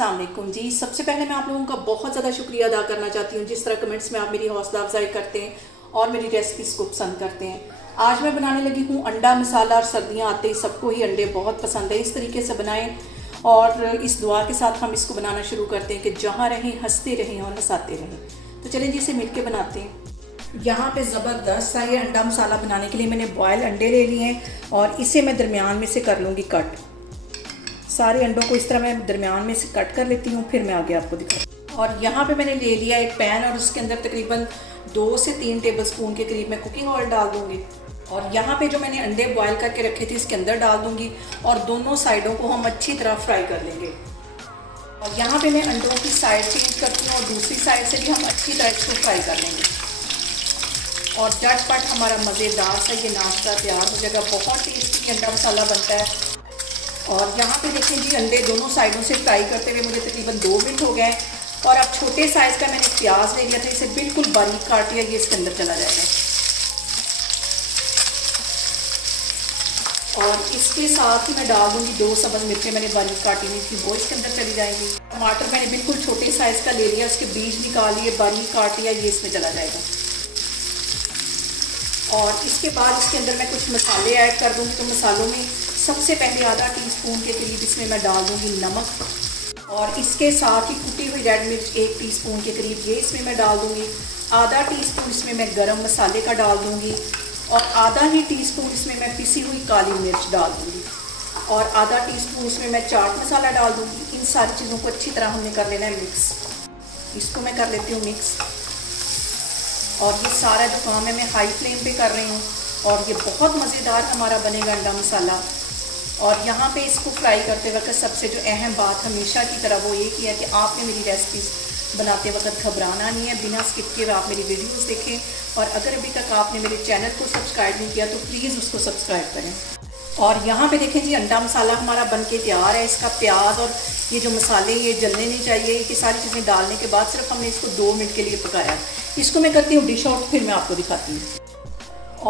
अस्सलाम वालेकुम जी। सबसे पहले मैं आप लोगों का बहुत ज़्यादा शुक्रिया अदा करना चाहती हूँ जिस तरह कमेंट्स में आप मेरी हौसला अफजाई करते हैं और मेरी रेसिपीज़ को पसंद करते हैं। आज मैं बनाने लगी हूँ अंडा मसाला और सर्दियाँ आते ही सबको ही अंडे बहुत पसंद है। इस तरीके से बनाएं और इस दुआ के साथ हम इसको बनाना शुरू करते हैं कि जहाँ रहें हंसते रहें और हंसाते रहें। तो चलें जी इसे मिलके बनाते हैं। यहाँ पे ज़बरदस्त सा ये अंडा मसाला बनाने के लिए मैंने बॉयल अंडे ले लिए हैं और इसे मैं दरमियान में से कर लूँगी कट। सारे अंडों को इस तरह मैं दरमियान में से कट कर लेती हूँ, फिर मैं आगे आपको दिखाती हूँ। और यहाँ पे मैंने ले लिया एक पैन और उसके अंदर तकरीबन 2 से 3 टेबलस्पून के करीब मैं कुकिंग ऑयल डाल दूँगी। और यहाँ पे जो मैंने अंडे बॉयल करके रखे थे इसके अंदर डाल दूँगी और दोनों साइडों को हम अच्छी तरह फ्राई कर लेंगे। और यहाँ पे मैं अंडों की साइड चेंज करती हूँ और दूसरी साइड से भी हम अच्छी तरह इसको फ्राई कर लेंगे। और झटपट हमारा मज़ेदार सा ये नाश्ता तैयार हो जाएगा। बहुत टेस्टी अंडा मसाला बनता है। और यहाँ पे देखें जी अंडे दोनों साइडों से फ्राई करते हुए मुझे तकरीबन 2 मिनट हो गए। और अब छोटे साइज़ का मैंने प्याज ले लिया था, इसे बिल्कुल बारीक काट लिया, ये इसके अंदर चला जाएगा। और इसके साथ ही मैं डाल दूँगी 2 सब्ज़ मिर्चें मैंने बारीक काटी हुई थी, वो इसके अंदर चली जाएंगी। टमाटर मैंने बिल्कुल छोटे साइज़ का ले लिया, उसके बीज निकाल लिए, बारीक काट लिया, ये इसमें चला जाएगा। और इसके बाद इसके अंदर मैं कुछ मसाले ऐड कर दूँगी। तो मसालों में सबसे पहले आधा टीस्पून के करीब इसमें मैं डाल दूँगी नमक और इसके साथ ही कुटी हुई रेड मिर्च 1 टीस्पून के करीब ये इसमें मैं डाल दूँगी। आधा टीस्पून इसमें मैं गरम मसाले का डाल दूँगी और आधा ही टीस्पून इसमें मैं पिसी हुई काली मिर्च डाल दूँगी और आधा टीस्पून इसमें मैं चाट मसाला डाल दूँगी। इन सारी चीज़ों को अच्छी तरह हमने कर लेना है मिक्स। इसको मैं कर लेती हूँ मिक्स। और ये सारा जो काम है मैं हाई फ्लेम पे कर रही हूँ और ये बहुत मज़ेदार हमारा बनेगा अंडा मसाला। और यहाँ पे इसको फ्राई करते वक्त सबसे जो अहम बात हमेशा की तरह वो ये की है कि आपने मेरी रेसिपीज़ बनाते वक्त घबराना नहीं है, बिना स्किप किए आप मेरी वीडियोस देखें। और अगर अभी तक आपने मेरे चैनल को सब्सक्राइब नहीं किया तो प्लीज़ उसको सब्सक्राइब करें। और यहाँ पे देखें जी अंडा मसाला हमारा बन के तैयार है। इसका प्याज और ये जो मसाले ये जलने नहीं चाहिए। ये सारी चीज़ें डालने के बाद सिर्फ हमने इसको 2 मिनट के लिए पकाया। इसको मैं करती हूँ डिश आउट, फिर मैं आपको दिखाती हूँ।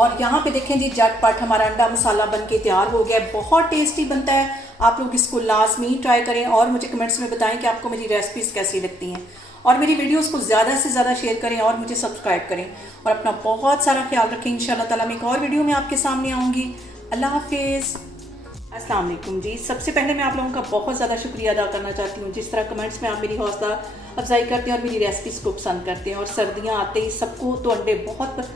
और यहाँ पे देखें जी झटपट हमारा अंडा मसाला बन के तैयार हो गया है। बहुत टेस्टी बनता है। आप लोग इसको लाजमी ट्राई करें और मुझे कमेंट्स में बताएं कि आपको मेरी रेसिपीज़ कैसी लगती हैं। और मेरी वीडियोस को ज़्यादा से ज़्यादा शेयर करें और मुझे सब्सक्राइब करें। और अपना बहुत सारा ख्याल रखें। इंशाअल्लाह ताला मैं एक और वीडियो में आपके सामने आऊँगी। अल्लाह हाफिज़। अस्सलाम वालेकुम जी। सबसे पहले मैं आप लोगों का बहुत ज़्यादा शुक्रिया अदा करना चाहती हूँ जिस तरह कमेंट्स में आप मेरी हौसला अफजाई करते हैं और मेरी रेसिपीज़ को पसंद करते हैं। और सर्दियाँ आते ही सबको तो अंडे बहुत